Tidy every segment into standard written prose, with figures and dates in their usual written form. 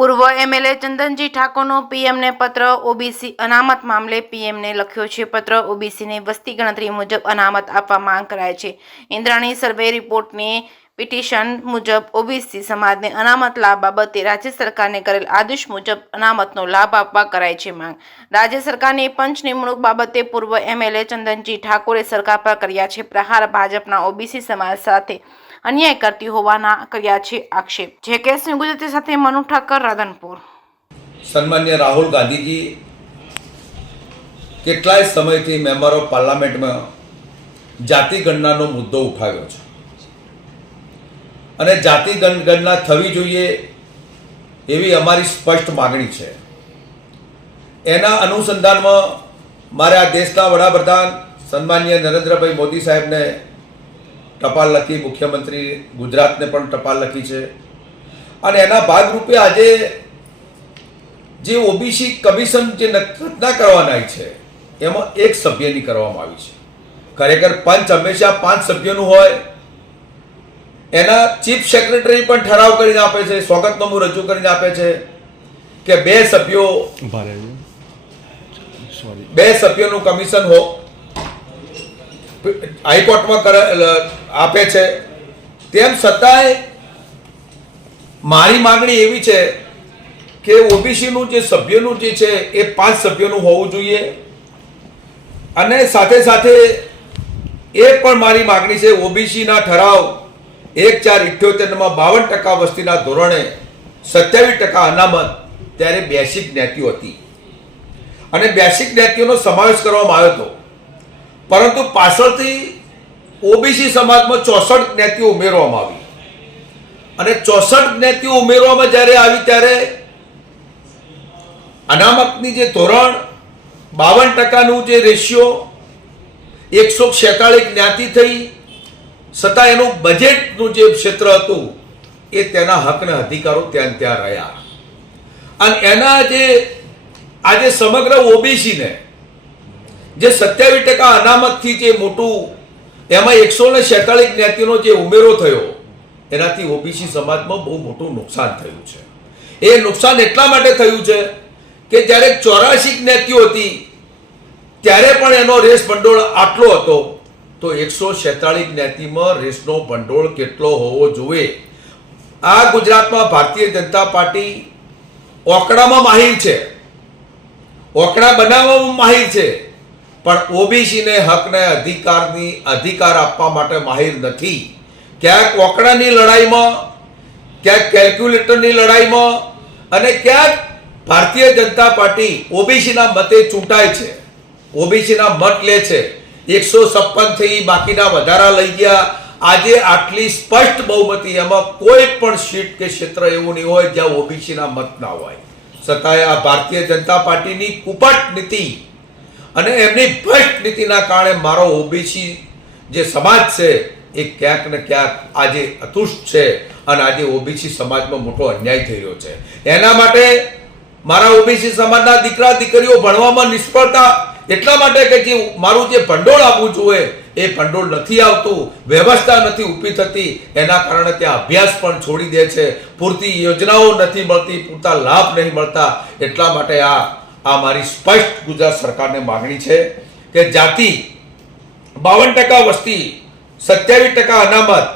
પૂર્વ એમએલએ ચંદનજી ઠાકોરનો પીએમને પત્ર ઓબીસી અનામત મામલે પીએમને લખ્યો છે પત્ર ઓબીસીની વસ્તી ગણતરી મુજબ અનામત આપવા માંગ કરાય છે ઇન્દ્રાણી સર્વે રિપોર્ટની પિટિશન મુજબ ઓબીસી સમાજને અનામત લાભ બાબતે રાજ્ય સરકારને કરેલ આદેશ મુજબ અનામતનો લાભ આપવા કરાય છે માંગ રાજ્ય સરકારની પંચ નિમણૂક બાબતે પૂર્વ એમએલએ ચંદનજી ઠાકોરે સરકાર પર કર્યા છે પ્રહાર ભાજપના ઓબીસી સમાજ સાથે અન્યાય કરતી હોવાના કર્યા છે આક્ષેપ જે કેસની ગુજરાતી સાથે મનુ ઠાકર રાધનપુર। સન્માન્ય રાહુલ ગાંધીજી કેટલાય સમયથી મેમ્બર ઓફ પાર્લામેન્ટમાં જાતિ ગણનાનો મુદ્દો ઉઠાવ્યો છે અને જાતિ ગણના થવી જોઈએ એવી અમારી સ્પષ્ટ માગણી છે। એના અનુસંધાનમાં મારે આ દેશના વડાપ્રધાન સન્માન્ય નરેન્દ્રભાઈ મોદી સાહેબને ટપાલ લખી, મુખ્યમંત્રી ગુજરાતને પણ ટપાલ લખી છે અને એના ભાગરૂપે આજે જે ઓબીસી કમિશન જે રચના કરવાના છે એમાં એક સભ્યની કરવામાં આવી છે। ખરેખર પંચ હંમેશા 5 સભ્યોનું હોય, એના ચીફ સેક્રેટરી પણ ઠરાવ કરીને આપે છે, સ્વાગતનામું રજૂ કરીને આપે છે કે 2 સભ્યોનું કમિશન હો હાઈકોર્ટમાં આપે છે। તેમ છતાંય મારી માગણી એવી છે કે ઓબીસીનું જે સભ્યનું જે છે એ 5 સભ્યોનું હોવું જોઈએ અને સાથે સાથે એ પણ મારી માગણી છે ઓબીસીના ઠરાવ 1/4/78માં 52% વસ્તીના ધોરણે 27% અનામત ત્યારે બેસિક જ્ઞાતિઓ હતી અને બેસિક જ્ઞાતિઓનો સમાવેશ કરવામાં આવ્યો હતો, પરંતુ પાછળથી ઓબીસી સમાજમાં 64 જ્ઞાતિઓ ઉમેરવામાં આવી અને 64 જ્ઞાતિઓ ઉમેરવામાં જ્યારે આવી ત્યારે અનામતની જે ધોરણ 52%નું જે રેશિયો 146 જ્ઞાતિ થઈ છતાં એનું બજેટનું જે ક્ષેત્ર હતું એ તેના હકના અધિકારો ત્યાં રહ્યા અને એના જે આજે સમગ્ર ઓબીસીને જે 27% અનામતથી જે મોટું એમાં 146 જ્ઞાતિનો જે ઉમેરો થયો એનાથી ઓબીસી સમાજમાં બહુ મોટું નુકસાન થયું છે। એ નુકસાન એટલા માટે થયું છે કે જ્યારે 84 જ્ઞાતિઓ હતી ત્યારે પણ એનો રેસ ભંડોળ આટલો હતો તો 146 જ્ઞાતિમાં રેસનો ભંડોળ કેટલો હોવો જોઈએ? આ ગુજરાતમાં ભારતીય જનતા પાર્ટી ઓકડામાં માહિર છે, ઓકડા બનાવવામાં માહિર છે, પણ ઓબીસીને હકને અધિકાર આપવા માટે માહિર નથી। ક્યાંક ઓકડાની લડાઈમાં, ક્યાંક કેલ્ક્યુલેટરની લડાઈમાં અને ક્યાંક ભારતીય જનતા પાર્ટી ઓબીસીના મતે ચૂંટાય છે, ઓબીસીના મત લે છે, 156 થી બાકીના વધારા લઈ ગયા। આજે આટલી સ્પષ્ટ બહુમતી એમાં કોઈ પણ સીટ કે ક્ષેત્ર એવું નહીં હોય જ્યાં ઓબીસીના મત ના હોય, છતાંય આ ભારતીય જનતા પાર્ટીની કુપટ નીતિ અને એમની ભ્રષ્ટ નીતિના કારણે મારો ઓબીસી જે સમાજ છે એ ક્યાંક ને ક્યાંક આજે અતુષ્ટ છે અને આજે ઓબીસી સમાજમાં મોટો અન્યાય થઈ રહ્યો છે। એના માટે મારા ઓબીસી સમાજના દીકરા દીકરીઓ ભણવામાં નિષ્ફળતા એટલા માટે કે જે મારું જે ભંડોળ આપવું જોઈએ એ ભંડોળ નથી આવતું, વ્યવસ્થા નથી ઊભી થતી, એના કારણે ત્યાં અભ્યાસ પણ છોડી દે છે, પૂરતી યોજનાઓ નથી મળતી, પૂરતા લાભ નહીં મળતા। એટલા માટે આ મારી સ્પષ્ટ ગુજરાત સરકારને માગણી છે કે જાતિ 52% વસ્તી, 27% અનામત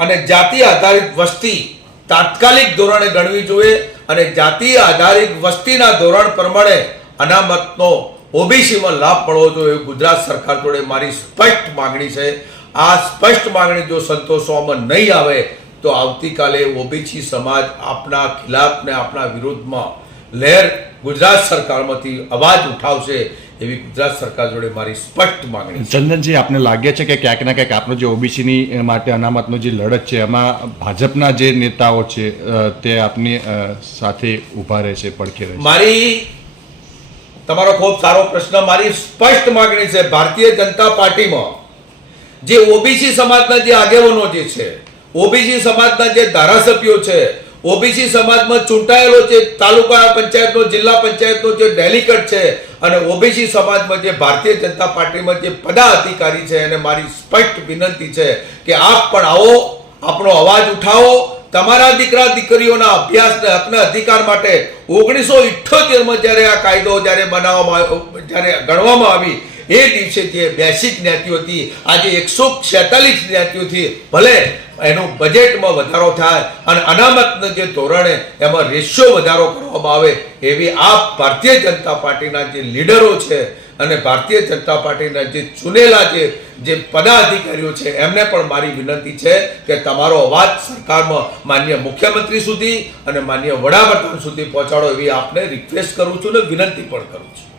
અને જાતિ આધારિત વસ્તી તાત્કાલિક ધોરણે ગણવી જોઈએ અને જાતિ આધારિત વસ્તીના ધોરણ પ્રમાણે અનામતનો ઓબીસીમાં લાભ મળવો જોઈએ। ગુજરાત સરકાર જોડે મારી સ્પષ્ટ માગણી છે। આ સ્પષ્ટ માગણી જો સંતોષવામાં નહીં આવે તો આવતીકાલે ઓબીસી સમાજ આપના ખિલાફ ને આપના વિરોધમાં લહેર ગુજરાત સરકારમાંથી અવાજ ઉઠાવશે એવી ગુજરાત સરકાર જોડે મારી સ્પષ્ટ માગણી છે। ચંદનજી, આપને લાગે છે કે ક્યાંક ના ક્યાંક આપનો જે ઓબીસીની માટે અનામતનો જે લડત છે એમાં ભાજપના જે નેતાઓ છે તે આપની સાથે ઊભા રહેશે, પડખે રહેશે? તમારો ખૂબ સારો પ્રશ્ન। મારી સ્પષ્ટ માગણી છે ભારતીય જનતા પાર્ટીમાં જે ઓબીસી સમાજના જે આગેવાનો જે છે, ઓબીસી સમાજના જે ધારાસભ્યો છે, ઓબીસી સમાજમાં ચૂંટાયેલો છે તાલુકા પંચાયતનો, જિલ્લા પંચાયતનો જે ડેલિગેટ છે અને ઓબીસી સમાજમાં જે ભારતીય જનતા પાર્ટીમાં જે પદાધિકારી છે એને મારી સ્પષ્ટ વિનંતી છે કે આપ પણ આવો, આપણો અવાજ ઉઠાવો, તમારા દીકરા દીકરીઓના અભ્યાસને હકના અધિકાર માટે 1978માં જ્યારે આ કાયદો જ્યારે બનાવવામાં આવ્યો, જ્યારે ગણવામાં આવી, એ દિવસે જે બેસિક જ્ઞાતિઓ હતી આજે 146 જ્ઞાતિઓથી ભલે એનું બજેટમાં વધારો થાય અને અનામતના જે ધોરણે એમાં રેશિયો વધારો કરવામાં આવે, એવી આ ભારતીય જનતા પાર્ટીના જે લીડરો છે અને ભારતીય જનતા પાર્ટીના જે ચૂનેલા જે પદાધિકારીઓ છે એમને પણ મારી વિનંતી છે કે તમારો અવાજ સરકારમાં માન્ય મુખ્યમંત્રી સુધી અને માન્ય વડાપ્રધાન સુધી પહોંચાડો, એવી આપને રિક્વેસ્ટ કરું છું અને વિનંતી પણ કરું છું.